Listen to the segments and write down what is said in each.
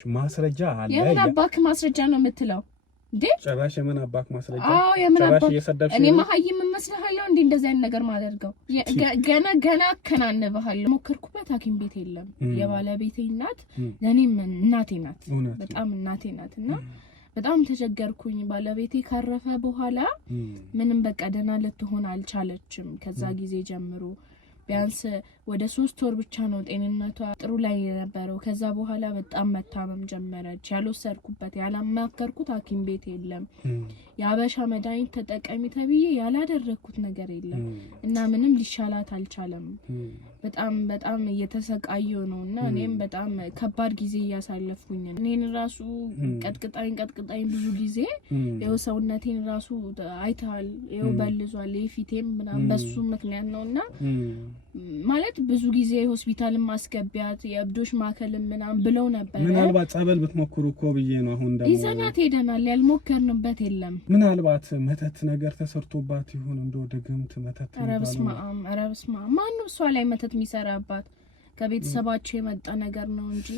ማስረጃ አለ የምን አባክ ማስረጃ ነው የምትለው እንዴ? ጭራሽ የምን አባክ ማስረጃ? አዎ የምን አባክ እየሰደብሽ እኔ መሀይም መስልሃለሁ እንዴ? እንደዚህ አይነት ነገር ማደርገው ገና አከናንብሃለሁ። ሞከርኩበት ሐኪም ቤት የለም። የባለቤቴ እናት ለኔም እናቴ ናት፣ በጣም እናቴ ናትና በጣም ተቸገርኩኝ። ባለቤቴ ካረፈ በኋላ ምንም በቃ ደህና ልትሆን አልቻለችም። ከዛ ጊዜ ጀምሮ ቢያንስ ወደ 3 ወር ብቻ ነው ጤንነቷ ጥሩ ላይ የነበረው። ከዛ በኋላ በጣም መታመም ጀመረች። ያልወሰድኩበት ያላማከርኩት ሐኪም ቤት የለም። የአበሻ መድኃኒት ተጠቀሚ ተብዬ ያላደረኩት ነገር የለም እና ምንም ሊሻላት አልቻለም። በጣም እየተሰቃየው ነውና እኔም በጣም ከባድ ጊዜ እያሳለፍኩኝ ነው። እኔን ራሱ ቀጥቅጣኝ ብዙ ጊዜ የው ሰውነቴን ራሱ አይታል የው በልዟል። የፊቴም ምናም በሱ ምክንያት ነውና ማለት ብዙ ጊዜ ሆስፒታልም ማስገቢያት የእብዶች ማከልም ምናም ብለው ነበር። ምናልባት ጸበል ብትሞክሩ እኮ ብዬ ነው። አሁን ደግሞ ይዘናት ሄደናል። ያልሞከርንበት የለም። ምናልባት መተት ነገር ተሰርቶባት ይሁን እንደው ድግምት መተት አረብስማ ማን እሷ ላይ መተት የሚሰራባት? ከቤተሰባቸው የመጣ ነገር ነው እንጂ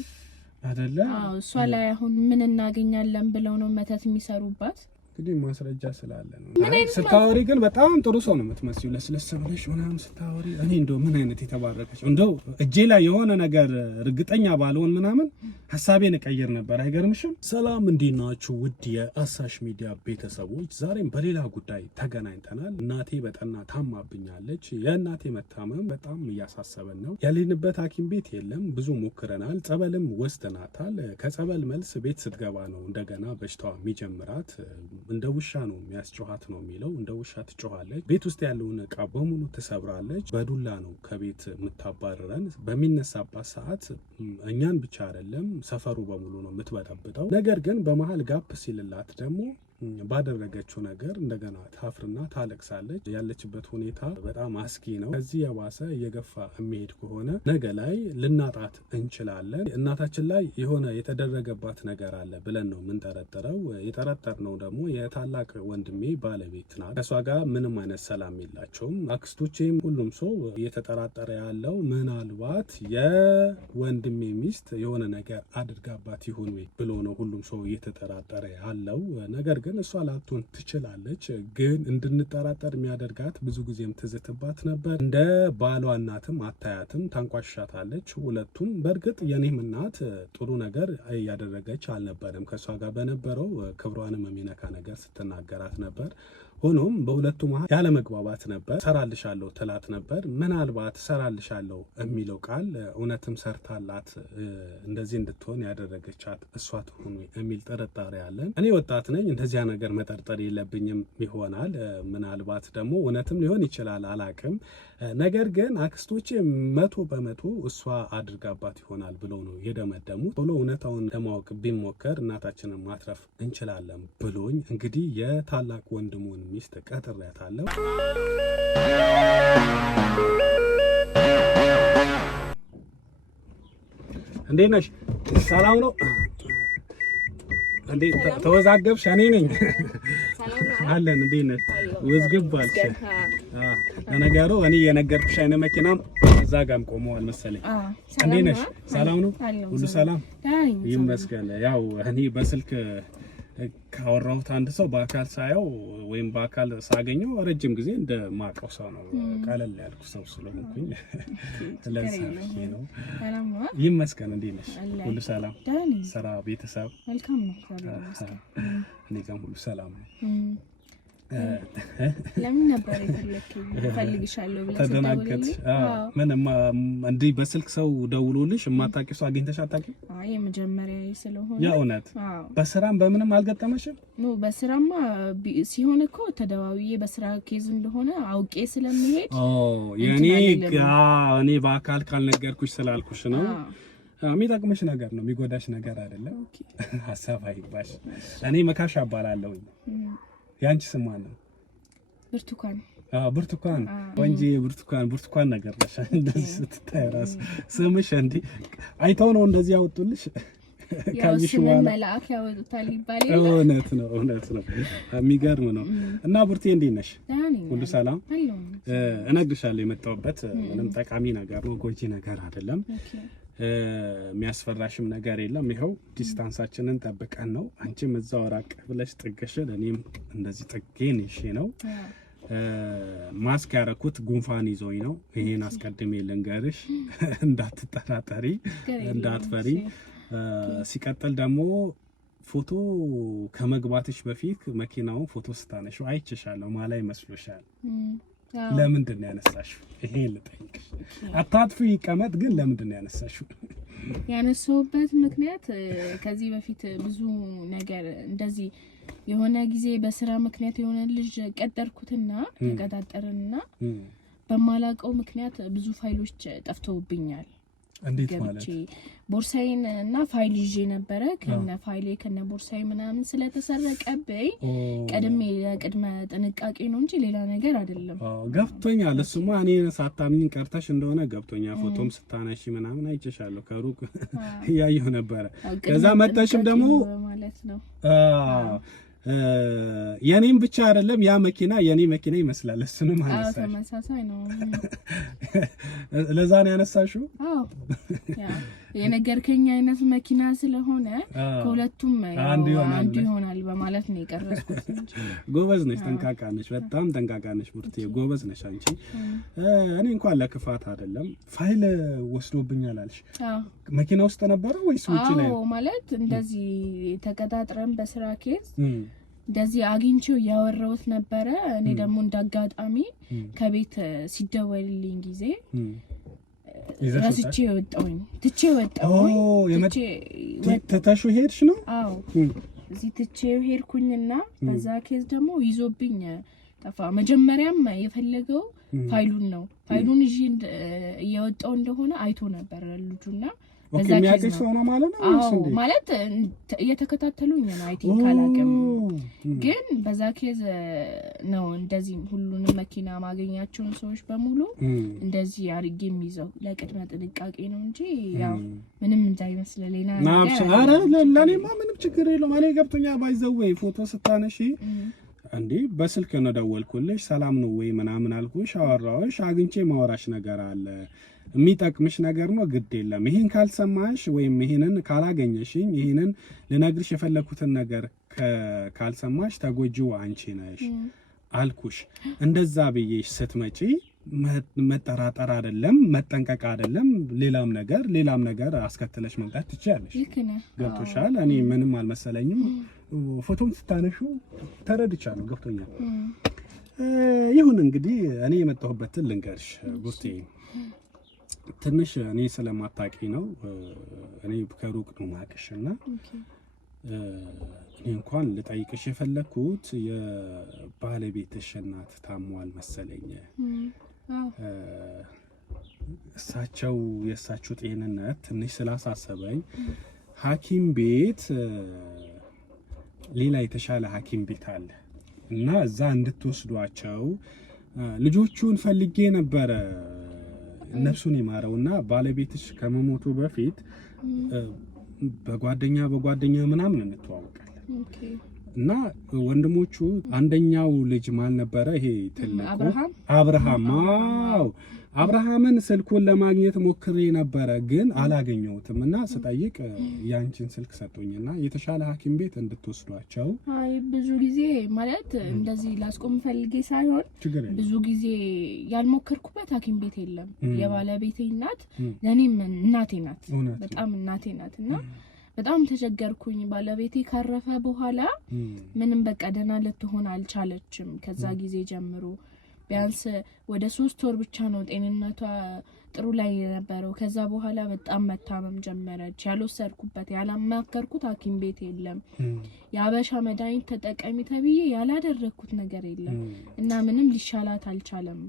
አይደለ? አዎ እሷ ላይ አሁን ምን እናገኛለን ብለው ነው መተት የሚሰሩባት? እንግዲህ ማስረጃ ስላለ ነው። ስታወሪ ግን በጣም ጥሩ ሰው ነው የምትመስለው። ለስለስ ብለሽ ምናምን ስታወሪ እኔ እንደው ምን አይነት የተባረከች እንደው እጄ ላይ የሆነ ነገር እርግጠኛ ባልሆን ምናምን ሐሳቤን እቀይር ነበር። አይገርምሽም? ሰላም እንዴት ናችሁ ውድ የአሳሽ ሚዲያ ቤተሰቦች፣ ዛሬም በሌላ ጉዳይ ተገናኝተናል። እናቴ በጠና ታማብኛለች። የእናቴ መታመም በጣም እያሳሰበን ነው። ያለንበት ሐኪም ቤት የለም። ብዙ ሞክረናል። ጸበልም ወስደናታል። ከጸበል መልስ ቤት ስትገባ ነው እንደገና በሽታዋ የሚጀምራት። እንደ ውሻ ነው የሚያስጮሃት ነው የሚለው። እንደ ውሻ ትጮሃለች። ቤት ውስጥ ያለውን እቃ በሙሉ ትሰብራለች። በዱላ ነው ከቤት የምታባረረን። በሚነሳባት ሰዓት እኛን ብቻ አይደለም ሰፈሩ በሙሉ ነው የምትበጠብጠው። ነገር ግን በመሀል ጋፕ ሲልላት ደግሞ ባደረገችው ነገር እንደገና ታፍርና ታለቅሳለች። ያለችበት ሁኔታ በጣም አስጊ ነው። ከዚህ የባሰ እየገፋ የሚሄድ ከሆነ ነገ ላይ ልናጣት እንችላለን። እናታችን ላይ የሆነ የተደረገባት ነገር አለ ብለን ነው የምንጠረጥረው። የጠረጠርነው ደግሞ የታላቅ ወንድሜ ባለቤት ናት። ከሷ ጋር ምንም አይነት ሰላም የላቸውም። አክስቶቼም ሁሉም ሰው እየተጠራጠረ ያለው ምናልባት የወንድሜ ሚስት የሆነ ነገር አድርጋባት ይሁን ብሎ ነው ሁሉም ሰው እየተጠራጠረ ያለው። ነገር ግን እሷ ላትሆን ትችላለች። ግን እንድንጠራጠር የሚያደርጋት ብዙ ጊዜም ትዝትባት ነበር። እንደ ባሏ እናትም አታያትም፣ ታንቋሻታለች። ሁለቱም በእርግጥ የኔም እናት ጥሩ ነገር እያደረገች አልነበረም። ከእሷ ጋር በነበረው ክብሯንም የሚነካ ነገር ስትናገራት ነበር። ሆኖም በሁለቱ መሀል ያለ መግባባት ነበር። ሰራልሻለሁ ትላት ነበር። ምናልባት ሰራልሻለሁ የሚለው ቃል እውነትም ሰርታላት እንደዚህ እንድትሆን ያደረገቻት እሷ ትሆን የሚል ጥርጣሬ አለን። እኔ ወጣት ነኝ፣ እንደዚያ ነገር መጠርጠር የለብኝም ይሆናል። ምናልባት ደግሞ እውነትም ሊሆን ይችላል፣ አላቅም። ነገር ግን አክስቶቼ 100% እሷ አድርጋባት ይሆናል ብለው ነው የደመደሙት። ቶሎ እውነታውን ለማወቅ ቢሞከር እናታችንን ማትረፍ እንችላለን ብሎኝ እንግዲህ የታላቅ ወንድሙን ሚስት ቀጥሬያታለሁ። እንዴት ነሽ? ሰላም ነው እንዴ? ተወዛገብሽ? እኔ ነኝ አለን። እንዴት ነሽ? ወዝግባልሽ? ነገሩ እኔ የነገርኩሽ አይነ መኪናም እዛ ጋርም ቆመዋል መሰለኝ። እንዴት ነሽ? ሰላም ነው? ሁሉ ሰላም ይመስገን። ያው እኔ በስልክ ካወራሁት አንድ ሰው በአካል ሳየው ወይም በአካል ሳገኘው ረጅም ጊዜ እንደማውቀው ሰው ነው። ቀለል ያልኩ ሰው ስለሆንኩኝ ስለዚህ ነው። ይመስገን። እንዴት ነሽ? ሁሉ ሰላም? ስራ፣ ቤተሰብ መልካም ነው? እኔ ጋርም ሁሉ ሰላም ነው። ለምን ነበር የፈለከኝ? ፈልግሻለሁ ብለሽ ተደናገጥሽ? ምንም እንዴ በስልክ ሰው ደውሎልሽ የማታውቂው ሰው አግኝተሽ አታውቂም? አይ የመጀመሪያዬ ስለሆነ የእውነት በስራም በምንም አልገጠመሽም? ኖ በስራማ ሲሆን እኮ ተደዋውዬ በስራ ኬዝ እንደሆነ አውቄ ስለምሄድ እኔ በአካል ካልነገርኩሽ ስላልኩሽ ነው። የሚጠቅምሽ ነገር ነው፣ የሚጎዳሽ ነገር አይደለም። ሀሳብ አይባሽ። እኔ መካሻ እባላለሁ። ያንቺ ስም ማን ነው? ብርቱካን። ብርቱካን ወንጂ ብርቱካን ነገር ነሽ። እንደዚህ ስትታይ ራስ ስምሽ እንዴ አይተው ነው እንደዚህ ያወጡልሽ? ካይሽ ማለት መልአክ ያወጡታል ይባል ይላል። እውነት ነው። የሚገርም ነው። እና ብርቴ እንዴት ነሽ? ሁሉ ሰላም? እነግርሻለሁ የመጣሁበት ምንም ጠቃሚ ነገር ነው፣ ጎጂ ነገር አይደለም። የሚያስፈራሽም ነገር የለም። ይኸው ዲስታንሳችንን ጠብቀን ነው። አንቺም እዛው ራቅ ብለሽ ጥግሽን፣ እኔም እንደዚህ ጥጌን እሺ ነው። ማስክ ያረኩት ጉንፋን ይዞኝ ነው። ይሄን አስቀድሜ ልንገርሽ እንዳትጠራጠሪ፣ እንዳትፈሪ። ሲቀጥል ደግሞ ፎቶ ከመግባትሽ በፊት መኪናውን ፎቶ ስታነሺው አይችሻለሁ። ማላይ መስሎሻል። ለምንድን ነው ያነሳሽው? ይሄ ልጠይቅሽ። አታጥፊ ይቀመጥ፣ ግን ለምንድን ነው ያነሳሽው? ያነሳውበት ምክንያት ከዚህ በፊት ብዙ ነገር እንደዚህ የሆነ ጊዜ በስራ ምክንያት የሆነ ልጅ ቀጠርኩትና ተቀጣጠረንና በማላቀው ምክንያት ብዙ ፋይሎች ጠፍተውብኛል። እንዴት ማለት? ቦርሳዬን እና ፋይል ይዤ ነበረ። ከነ ፋይሌ ከነ ቦርሳዬ ምናምን ስለተሰረቀብኝ ቀድሜ ለቅድመ ጥንቃቄ ነው እንጂ ሌላ ነገር አይደለም። ገብቶኛል። እሱማ እኔ ሳታምኝ ቀርተሽ እንደሆነ ገብቶኛል። ፎቶም ስታነሺ ምናምን አይቼሻለሁ፣ ከሩቅ እያየሁ ነበረ። ከዛ መጣሽም ደግሞ ማለት ነው የኔም ብቻ አይደለም ያ መኪና የኔ መኪና ይመስላል። እሱንም አነሳሽ? አዎ ተመሳሳይ ነው። ለዛ ነው ያነሳሽው? አዎ የነገርከኝ አይነት መኪና ስለሆነ ከሁለቱም አንዱ ይሆናል በማለት ነው የቀረስኩት እንጂ። ጎበዝ ነሽ፣ ጠንቃቃ ነሽ፣ በጣም ጠንቃቃ ነሽ ቡርቴ፣ ጎበዝ ነሽ አንቺ። እኔ እንኳን ለክፋት አይደለም ፋይል ወስዶብኛል አልሽ። መኪና ውስጥ ነበረ ወይስ ውጪ ላይ? አዎ ማለት እንደዚህ ተቀጣጥረን በስራ ኬዝ እንደዚህ አግኝቼው ያወራሁት ነበረ። እኔ ደግሞ እንዳጋጣሚ ከቤት ሲደወልልኝ ጊዜ ረስቼ ወጣሁኝ፣ ትቼ ወጣሁኝ። ተታሹ ሄድሽ ነው? አዎ እዚህ ትቼው ሄድኩኝና በዛ ኬዝ ደግሞ ይዞብኝ ጠፋ። መጀመሪያም የፈለገው ፋይሉን ነው። ፋይሉን ይዤ እየወጣው እንደሆነ አይቶ ነበር ልጁና ኦኬ የሚያውቅሽ ሰው ነው ማለት ነው? አዎ ማለት እየተከታተሉኝ ነው። አይ ቲንክ አላውቅም፣ ግን በዛ ኬዝ ነው እንደዚህ ሁሉንም መኪና ማገኛቸውን ሰዎች በሙሉ እንደዚህ አድርጌ የሚይዘው ለቅድመ ጥንቃቄ ነው እንጂ ያው ምንም እንዳይመስል ሌላ ነገር። አረ ለኔማ ምንም ችግር የለውም። እኔ ገብቶኛል። ባይዘው ፎቶ ስታነሺ እንዴ በስልክ ነው ደወልኩልሽ፣ ሰላም ነው ወይ ምናምን አልኩሽ፣ አወራሁሽ፣ አግኝቼ ማወራሽ ነገር አለ የሚጠቅምሽ ነገር ነው። ግድ የለም ይሄን ካልሰማሽ ወይም ይሄንን ካላገኘሽኝ ይሄንን ልነግርሽ የፈለኩትን ነገር ካልሰማሽ ተጎጂው አንቺ ነሽ አልኩሽ። እንደዛ ብዬሽ ስትመጪ መጠራጠር አይደለም መጠንቀቅ አይደለም ሌላም ነገር አስከትለሽ መምጣት ትችያለሽ። ገብቶሻል? እኔ ምንም አልመሰለኝም። ፎቶም ስታነሹ ተረድቻለሁ፣ ገብቶኛል። ይሁን እንግዲህ እኔ የመጣሁበትን ልንገርሽ ቡርቴ። ትንሽ እኔ ስለማታቂ ነው፣ እኔ ከሩቅ ነው ማቅሽና እኔ እንኳን ልጠይቅሽ የፈለኩት የባለቤትሽ እናት ታሟል መሰለኝ። የእሳቸው ጤንነት ትንሽ ስላሳሰበኝ ሐኪም ቤት ሌላ የተሻለ ሐኪም ቤት አለ እና እዛ እንድትወስዷቸው ልጆቹን ፈልጌ ነበረ። ነፍሱን ይማረውና ባለቤትሽ ከመሞቱ በፊት በጓደኛ ምናምን እንተዋወቃለን። እና ወንድሞቹ አንደኛው ልጅ ማን ነበረ? ይሄ ትልቁ አብርሃም። አብርሃምን ስልኩን ለማግኘት ሞክሬ ነበረ ግን አላገኘሁትም። እና ስጠይቅ ያንቺን ስልክ ሰጡኝና የተሻለ ሐኪም ቤት እንድትወስዷቸው። አይ ብዙ ጊዜ ማለት እንደዚህ ላስቆም ፈልጌ ሳይሆን ብዙ ጊዜ ያልሞከርኩበት ሐኪም ቤት የለም። የባለቤቴ እናት ለኔም እናቴ ናት፣ በጣም እናቴ ናት። እና በጣም ተቸገርኩኝ። ባለቤቴ ካረፈ በኋላ ምንም በቃ ደህና ልትሆን አልቻለችም። ከዛ ጊዜ ጀምሮ ቢያንስ ወደ 3 ወር ብቻ ነው ጤንነቷ ጥሩ ላይ የነበረው። ከዛ በኋላ በጣም መታመም ጀመረች። ያልወሰድኩበት ያላማከርኩት ሐኪም ቤት የለም። የአበሻ መድኃኒት ተጠቀሚ ተብዬ ያላደረኩት ነገር የለም እና ምንም ሊሻላት አልቻለም።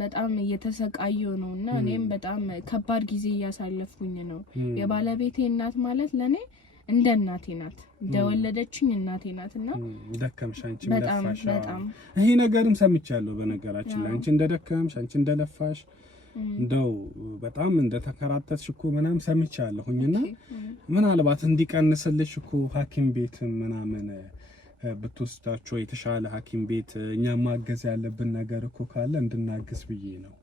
በጣም እየተሰቃየሁ ነው እና እኔም በጣም ከባድ ጊዜ እያሳለፍኩኝ ነው። የባለቤቴ እናት ማለት ለኔ እንደ እናቴ ናት፣ እንደወለደችኝ እናቴ ናትና ደከምሽ አንቺ እንደለፋሽ። ይሄ ነገርም ሰምቻለሁ በነገራችን ላይ አንቺ እንደደከምሽ አንቺ እንደለፋሽ እንደው በጣም እንደተከራተትሽ እኮ ምናምን ሰምቻለሁኝና ምናልባት እንዲቀንስልሽ እኮ ሐኪም ቤት ምናምን ብትወስዳቸው የተሻለ ሐኪም ቤት እኛ ማገዝ ያለብን ነገር እኮ ካለ እንድናግዝ ብዬ ነው።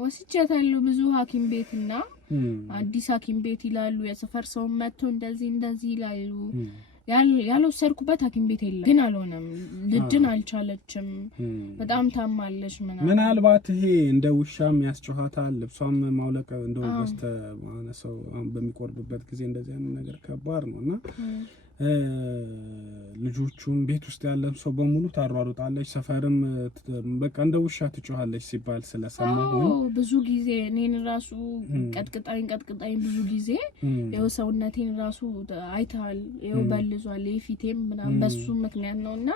ወስጃታለሁ ብዙ ሐኪም ቤትና አዲስ ሐኪም ቤት ይላሉ የሰፈር ሰው መጥቶ እንደዚህ ይላሉ ያልወሰድኩበት ሐኪም ቤት የለም ግን አልሆነም ልድን አልቻለችም በጣም ታማለች ምናልባት ይሄ እንደ ውሻም ያስጨዋታል ልብሷም ማውለቅ እንደው በስተ ማነሰው በሚቆርብበት ጊዜ እንደዚህ አይነት ነገር ከባድ ነውና ልጆቹም ቤት ውስጥ ያለም ሰው በሙሉ ታሯሩጣለች ሰፈርም በቃ እንደ ውሻ ትጮሃለች ሲባል ስለሰማሁ ብዙ ጊዜ እኔን ራሱ ቀጥቅጣኝ ብዙ ጊዜ የው ሰውነቴን ራሱ አይታል የው በልዟል የፊቴም ምናምን በሱ ምክንያት ነውና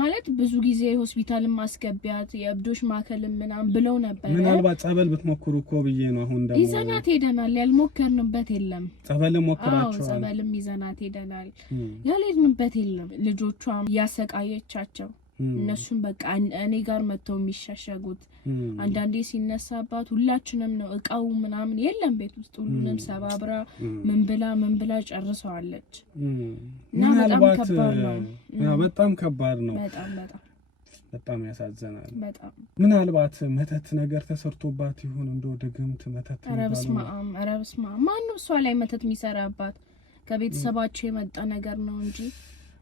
ማለት ብዙ ጊዜ ሆስፒታልም ማስገቢያት የእብዶች ማከልም ምናምን ብለው ነበር ምናልባት ጸበል ብትሞክሩ እኮ ብዬ ነው አሁን ደግሞ ይዘናት ሄደናል ያልሞከርንበት የለም ጸበልም ሞክራችሁ ጸበልም ይዘናት ሄደናል ያልሄድንበት የለም ልጆቿም ያሰቃየቻቸው እነሱም በቃ እኔ ጋር መተው የሚሻሸጉት አንዳንዴ ሲነሳባት ሁላችንም ነው እቃው ምናምን የለም ቤት ውስጥ ሁሉንም ሰባብራ ምን ብላ ጨርሰዋለች እና በጣም ከባድ ነው በጣም ያሳዝናል ምናልባት መተት ነገር ተሰርቶባት ይሁን እንደው ድግምት መተት አረብስማ ማን እሷ ላይ መተት የሚሰራባት ከቤተሰባቸው የመጣ ነገር ነው እንጂ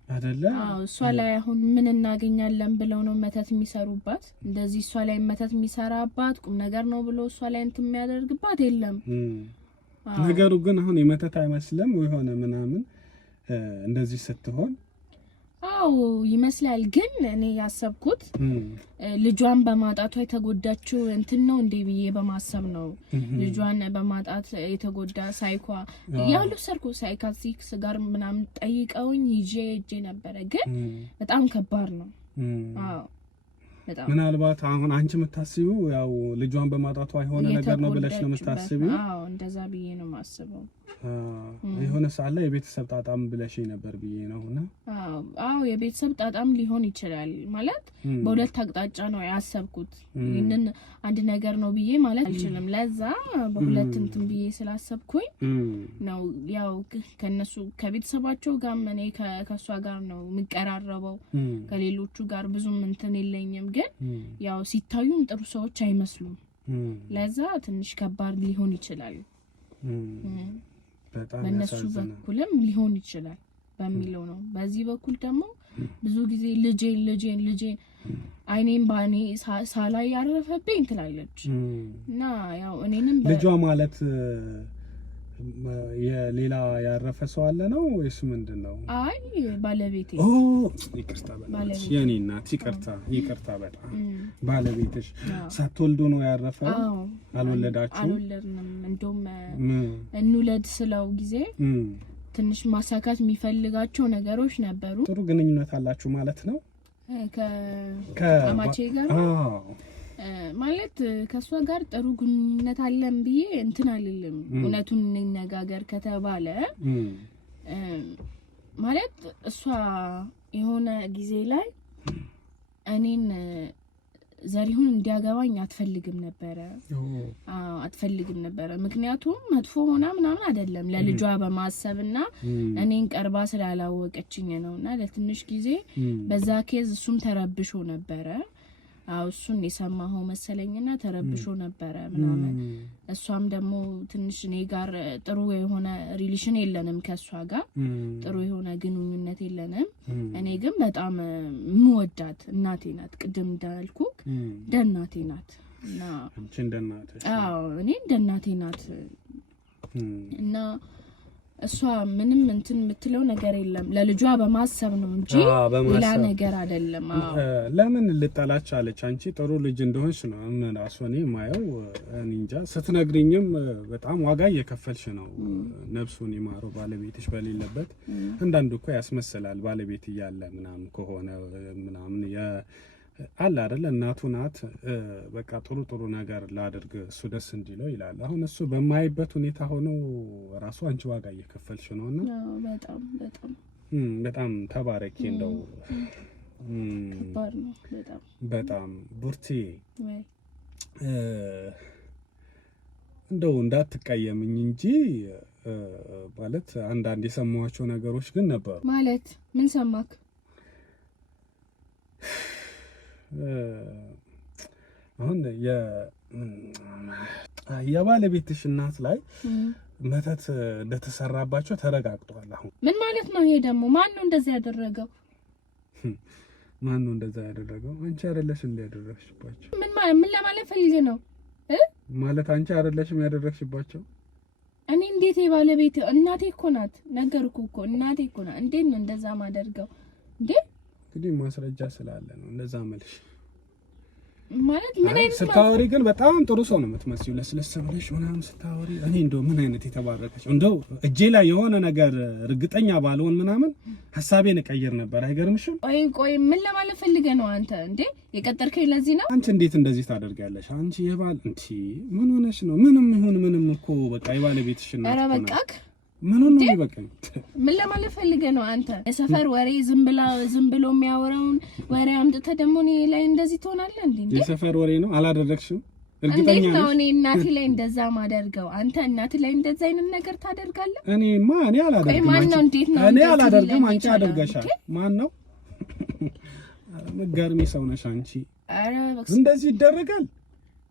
አይደለ እሷ ላይ አሁን ምን እናገኛለን ብለው ነው መተት የሚሰሩባት እንደዚህ እሷ ላይ መተት የሚሰራባት ቁም ነገር ነው ብሎ እሷ ላይ እንትን የሚያደርግባት የለም ነገሩ ግን አሁን የመተት አይመስልም ወይ ሆነ ምናምን እንደዚህ ስትሆን ይመስላል ግን እኔ ያሰብኩት ልጇን በማጣቷ የተጎዳችው እንትን ነው እንዴ ብዬ በማሰብ ነው ልጇን በማጣት የተጎዳ ሳይኳ ያሉ ሰርኩ ሳይካትሪክስ ጋር ምናምን ጠይቀውኝ ይጄ ነበር ግን በጣም ከባድ ነው በጣም ምናልባት አሁን አንቺ የምታስቢው ያው ልጇን በማጣቷ የሆነ ነገር ነው ብለሽ ነው የምታስቢው እንደዛ ብዬ ነው የማስበው የሆነ ሳለ የቤተሰብ ጣጣም ብለሽ ነበር ብዬ ነውና የቤተሰብ ጣጣም ሊሆን ይችላል ማለት በሁለት አቅጣጫ ነው ያሰብኩት ይሄንን አንድ ነገር ነው ብዬ ማለት አልችልም ለዛ በሁለት እንትን ብዬ ስላሰብኩኝ ነው ያው ከነሱ ከቤተሰባቸው ጋር እኔ ከሷ ጋር ነው የሚቀራረበው ከሌሎቹ ጋር ብዙም እንትን የለኝም ግን ያው ሲታዩም ጥሩ ሰዎች አይመስሉም ለዛ ትንሽ ከባድ ሊሆን ይችላል በእነሱ በኩልም ሊሆን ይችላል በሚለው ነው በዚህ በኩል ደግሞ ብዙ ጊዜ ልጄን አይኔን ባኔ ሳላይ ያረፈብኝ ትላለች እና ያው እኔንም ልጇ ማለት የሌላ ያረፈ ሰው አለ ነው ወይስ ምንድነው አይ ባለቤቴ ይቅርታ ባለቤቴ የኔ እናት ይቅርታ በጣም ባለቤትሽ ሳትወልዱ ነው ያረፈው አልወለድንም እንደውም እንውለድ ስለው ጊዜ ትንሽ ማሳካት የሚፈልጋቸው ነገሮች ነበሩ ጥሩ ግንኙነት አላችሁ ማለት ነው ከአማቼ ጋር ማለት ከሷ ጋር ጥሩ ግንኙነት አለን ብዬ እንትን አይደለም እውነቱን እንነጋገር ከተባለ ማለት እሷ የሆነ ጊዜ ላይ እኔን ዘሪሁን እንዲያገባኝ አትፈልግም ነበር ምክንያቱም መጥፎ ሆና ምናምን አይደለም ለልጇ በማሰብና እኔን ቀርባ ስላላወቀችኝ ነውና ለትንሽ ጊዜ በዛ ኬዝ እሱም ተረብሾ ነበር እሱን የሰማው መሰለኝና ተረብሾ ነበር ምናምን እሷም ደግሞ ትንሽ እኔ ጋር ጥሩ የሆነ ሪሌሽን የለንም ከሷ ጋር ጥሩ የሆነ ግንኙነት የለንም እኔ ግን በጣም ምወዳት እናቴ ናት ቅድም እንዳልኩ ደናቴ ናት እና አንቺ እንደናቴ እኔ እንደናቴ ናት እና እሷ ምንም እንትን የምትለው ነገር የለም ለልጇ በማሰብ ነው እንጂ ሌላ ነገር አይደለም ለምን ልጣላች አለች አንቺ ጥሩ ልጅ እንደሆንሽ ነው ራሱ እኔ ማየው እንጃ ስትነግሪኝም በጣም ዋጋ እየከፈልሽ ነው ነፍሱን ይማረው ባለቤትሽ በሌለበት አንዳንዱ እኮ ያስመስላል ባለቤት እያለ ምናምን ከሆነ ምናምን አለ አይደል እናቱ ናት በቃ ጥሩ ነገር ላድርግ እሱ ደስ እንዲለው ይላል አሁን እሱ በማይበት ሁኔታ ሆኖ ራሱ አንቺ ዋጋ እየከፈልሽ ነውና በጣም ተባረኪ እንደው በጣም ቡርቲ እንደው እንዳትቀየምኝ እንጂ ማለት አንዳንድ የሰማኋቸው ነገሮች ግን ነበሩ ማለት ምን ሰማክ አሁን የባለቤትሽ እናት ላይ መተት እንደተሰራባቸው ተረጋግጧል። አሁን ምን ማለት ነው ይሄ ደግሞ? ማን ነው እንደዛ ያደረገው? ማን ነው እንደዛ ያደረገው? አንቺ አይደለሽ እንዴ ያደረግሽባቸው? ምን ለማለት ፈልገህ ነው? ማለት አንቺ አይደለሽም ያደረግሽባቸው? እኔ እንዴት የባለቤት እናቴ እኮ ናት። ነገርኩ እኮ እናቴ እኮ ናት። እንዴት ነው እንደዛ ማደርገው እንዴ? እንግዲህ ማስረጃ ስላለ ነው እንደዛ መልሽ። ማለት ምን አይነት ስታወሪ ግን በጣም ጥሩ ሰው ነው የምትመስዩ። ለስለስ ብለሽ ምናምን ስታወሪ እኔ እንደው ምን አይነት የተባረከች እንደው እጄ ላይ የሆነ ነገር እርግጠኛ ባልሆን ምናምን ሐሳቤን እቀይር ነበር። አይገርምሽም? ቆይ ምን ለማለት ፈልገህ ነው አንተ እንዴ? የቀጠርከኝ ለዚህ ነው? አንቺ እንዴት እንደዚህ ታደርጊያለሽ? አንቺ የባል ምን ሆነሽ ነው? ምንም እኮ በቃ የባለቤትሽ ነው። ኧረ በቃክ። ምን ነው ይበቃኝ። ምን ለማለት ፈልገህ ነው አንተ? የሰፈር ወሬ ዝም ብሎ የሚያወራውን ወሬ አምጥተህ ደግሞ እኔ ላይ እንደዚህ ትሆናለህ እንዴ? የሰፈር ወሬ ነው አላደረግሽም? እርግጠኛ ነኝ ነው እኔ እናቴ ላይ እንደዛ ማደርገው። አንተ እናቴ ላይ እንደዛ አይነት ነገር ታደርጋለህ? እኔ አላደርግም። ማን ነው እንዴት ነው? እኔ አላደርግም። አንቺ አደርገሻል። ማን ነው? መጋርሚ ሰው ነሽ አንቺ። ኧረ እንደዚህ ይደረጋል?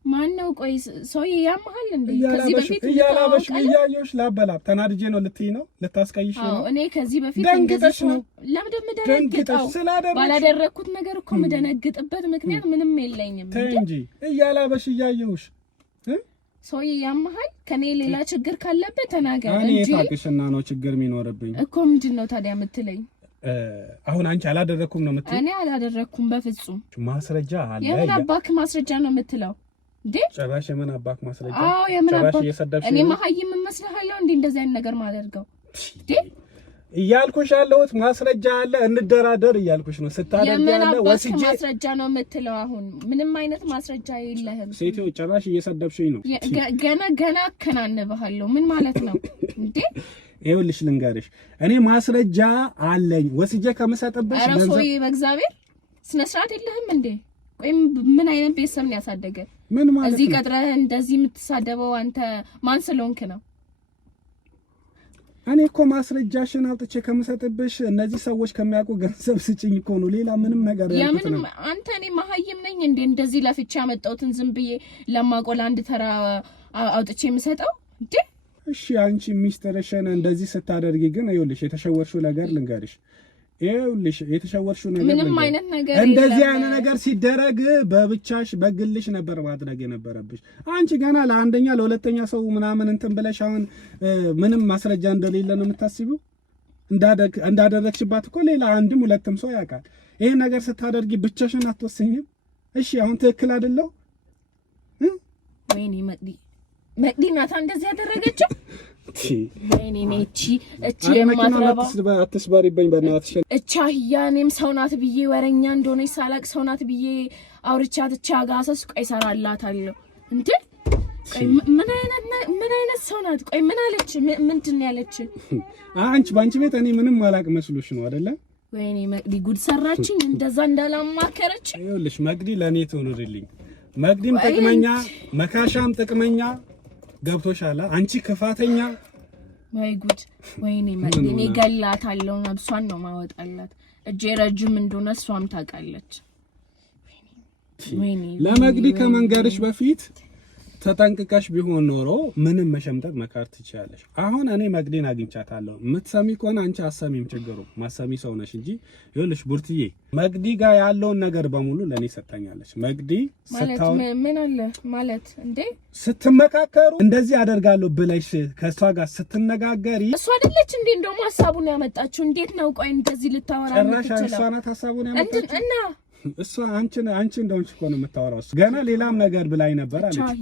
ማን ነው? ቆይ ሰውዬ ያመሃል እንዴ? ከዚህ በፊት እያላበሽ እያየሁሽ ላበላብ ተናድጄ ነው ልትይ ነው? ልታስቀይሽ ነው? እኔ ከዚህ በፊት ደንግጠሽ ነው? ለምን ደምደነግጠው? ባላደረኩት ነገር እኮ ምደነግጥበት ምክንያት ምንም የለኝም እንጂ እያላበሽ እያየሁሽ ሰውዬ ያመሃል። ከኔ ሌላ ችግር ካለበት ተናገር እንጂ እኔ ታቅሽና ነው ችግር የሚኖርብኝ እኮ። ምንድነው ታዲያ የምትለኝ? አሁን አንቺ አላደረኩም ነው የምትለው? እኔ አላደረኩም በፍጹም። ማስረጃ አለ? የምን አባክ ማስረጃ ነው የምትለው እንዴ? ጭራሽ የምን አባክ ማስረጃ? አዎ የምን አባክ? እኔ መሀይም መስለሃለሁ እንዴ እንደዛ አይነት ነገር ማደርገው እንዴ? እያልኩሽ ያለሁት ማስረጃ አለ እንደራደር እያልኩሽ ነው። ስታደርግ ያለ ወስጄ ማስረጃ ነው የምትለው? አሁን ምንም አይነት ማስረጃ የለህም። ሴትዮ ጭራሽ እየሰደብሽኝ ነው። ገና አከናንብሃለሁ። ምን ማለት ነው እንዴ? ይኸውልሽ ልንገርሽ፣ እኔ ማስረጃ አለኝ ወስጄ ከምሰጥብሽ ገንዘብ። ኧረ ሰውዬ በእግዚአብሔር ስነ ስርዓት የለህም እንዴ? ቆይም ምን አይነት ቤተሰብ ነው ያሳደገ? ምን ማለት ነው? እዚህ ቀጥረህ እንደዚህ የምትሳደበው አንተ ማን ስለሆንክ ነው? እኔ እኮ ማስረጃሽን አውጥቼ ከምሰጥብሽ እነዚህ ሰዎች ከሚያውቁ ገንዘብ ስጭኝ እኮ ነው። ሌላ ምንም ነገር ያልኩት ነው። አንተ እኔ መሀይም ነኝ እንዴ? እንደዚህ ለፍቼ ያመጣሁትን ዝም ብዬ ለማቆላ አንድ ተራ አውጥቼ የምሰጠው እንዴ? እሺ አንቺ ሚስተርሽን እንደዚህ ስታደርጊ ግን ይኸውልሽ የተሸወርሽው ነገር ልንገርሽ። ይኸውልሽ የተሸወርሽው ነገር ምንም አይነት ነገር እንደዚህ አይነት ነገር ሲደረግ በብቻሽ በግልሽ ነበር ማድረግ የነበረብሽ። አንቺ ገና ለአንደኛ ለሁለተኛ ሰው ምናምን እንትን ብለሽ አሁን ምንም ማስረጃ እንደሌለ ነው የምታስቢው። እንዳደረግሽባት እኮ ሌላ አንድም ሁለትም ሰው ያውቃል። ይሄን ነገር ስታደርጊ ብቻሽን አትወስኝም? እሺ አሁን ትክክል አይደለው? ወይኔ መቅዲ ናታ እንደዚህ ያደረገችው። ወይኔ እቺ የማትረባ አትስባሪብኝ በእናትሽ። እቻ እኔም ሰው ናት ብዬ ወረኛ እንደሆነች ሳላቅ ሰው ናት ብዬ አውርቻት እቻ ጋሰስ ቆይ እሰራላታለሁ እንዴ? ቆይ ምን አይነት ሰው ናት? ቆይ ምን አለች? ምንድን ነው ያለች? አንቺ በአንቺ ቤት እኔ ምንም አላቅ መስሎሽ ነው አይደለ? ወይኔ መቅዲ ጉድ ሰራችኝ። እንደዛ እንዳላማከረች ይኸውልሽ መቅዲ ለእኔ ትሆንልኝ። መቅዲም ጥቅመኛ መካሻም ጥቅመኛ ገብቶሻል። አንቺ ክፋተኛ። ወይ ጉድ! ወይኔ መቅዲ እኔ ገላታለሁ። ነብሷን ነው ማወጣላት። እጄ ረጅም እንደሆነ እሷም ታውቃለች። ወይኔ ለመቅዲ ከመንገርሽ በፊት ተጠንቅቀሽ ቢሆን ኖሮ ምንም መሸምጠጥ መካር ትችያለሽ። አሁን እኔ መቅዲን አግኝቻታለሁ። የምትሰሚ ከሆነ አንቺ አሰሚም ችግሩ ማሰሚ ሰው ነሽ እንጂ ይኸውልሽ ቡርትዬ መቅዲ ጋር ያለውን ነገር በሙሉ ለኔ ሰጣኛለች። መቅዲ ስታው ምን አለ ማለት እንዴ? ስትመካከሩ እንደዚህ አደርጋለሁ ብለሽ ከሷ ጋር ስትነጋገሪ እሷ አይደለች እንዴ እንደውም ሐሳቡን ያመጣችው? እንዴት ነው ቆይ እንደዚህ ልታወራ የምትችለው? እሷ ናት ሐሳቡን ያመጣችው እና እሷ አንቺ እንደሆንሽ እኮ ነው የምታወራው። ገና ሌላም ነገር ብላኝ ነበር አለች።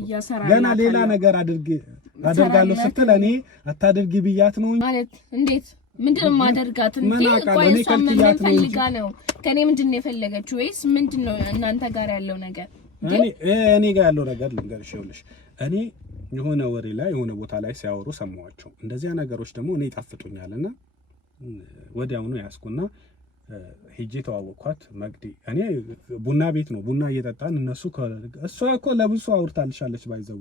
ገና ሌላ ነገር አደርጋለሁ ስትል እኔ አታድርጊ ብያት ነው ማለት እንዴት? ምንድነው ማደርጋት እንዴ? ቆይ እሷ ምን ፈልጋ ነው? ከኔ ምንድነው የፈለገችው? ወይስ ምንድነው እናንተ ጋር ያለው ነገር? እኔ ጋር ያለው ነገር ልንገርሽ። ይኸውልሽ እኔ የሆነ ወሬ ላይ የሆነ ቦታ ላይ ሲያወሩ ሰማኋቸው። እንደዚያ ነገሮች ደግሞ እኔ ይጣፍጡኛልና ወዲያውኑ ያስኩና ሄጄ ተዋወቅኳት። መቅዲ እኔ ቡና ቤት ነው ቡና እየጠጣን እነሱ እሷ እኮ ለብዙ አውርታልሻለች። ባይዘው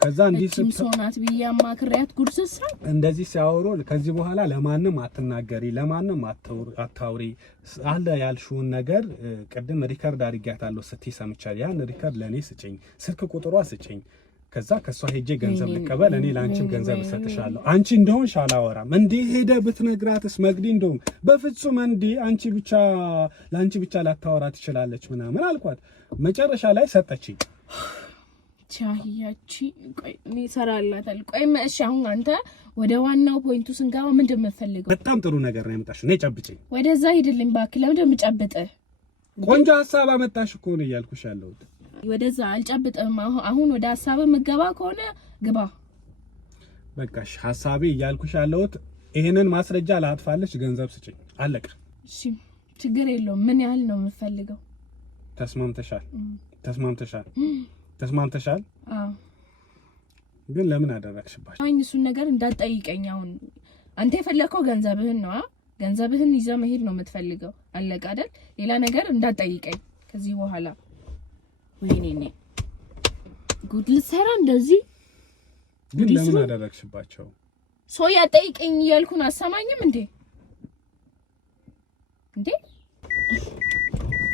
ከዛ እንዲህ ሶናት ቢያማ ክሪያት ጉርስስ እንደዚህ ሲያወሩ ከዚህ በኋላ ለማንም አትናገሪ፣ ለማንም አታውሪ አለ ያልሽውን ነገር ቅድም ሪከርድ አድርጊያታለሁ ስትይ ሰምቻለሁ። ያን ሪከርድ ለኔ ስጪኝ፣ ስልክ ቁጥሯ ስጪኝ። ከዛ ከሷ ሄጄ ገንዘብ ልቀበል፣ እኔ ላንቺም ገንዘብ እሰጥሻለሁ። አንቺ እንደሆንሽ አላወራም። እንዴ ሄደ ብትነግራትስ መግዲ እንደውም በፍጹም እንዴ አንቺ ብቻ ላንቺ ብቻ ላታወራ ትችላለች ምናምን አልኳት። መጨረሻ ላይ ሰጠችኝ። ቻሂያቺ ቆይ እኔ ሰራላታል። ቆይ እሺ አሁን አንተ ወደ ዋናው ፖይንቱ ስንገባ ምንድን የምፈልገው? በጣም ጥሩ ነገር ነው ያመጣሽው። እኔ ጨብጭኝ። ወደዛ ሂድልኝ እባክህ። ለምን እንደምጨብጥህ? ቆንጆ ሐሳብ አመጣሽ እኮ ነው እያልኩሽ ያለሁት። ወደዛ አልጨብጥህም። አሁን ወደ ሐሳብ የምገባ ከሆነ ግባ። በቃሽ ሐሳቤ እያልኩሽ ያለሁት ይሄንን ማስረጃ ላጥፋለች፣ ገንዘብ ስጪኝ። አለቀ። እሺ ችግር የለውም። ምን ያህል ነው የምፈልገው? ተስማምተሻል? ተስማምተሻል? አዎ። ግን ለምን አደረግሽባሽ? አይ እሱን ነገር እንዳትጠይቀኝ። አሁን አንተ የፈለከው ገንዘብህን ነው። ገንዘብህን ይዘህ መሄድ ነው የምትፈልገው። አለቀ አይደል? ሌላ ነገር እንዳትጠይቀኝ ከዚህ በኋላ። ወይኔ ጉድ ልትሰራ እንደዚህ። ግን ለምን አደረግሽባቸው? ሰው ያጠይቀኝ እያልኩን አሰማኝም እንዴ?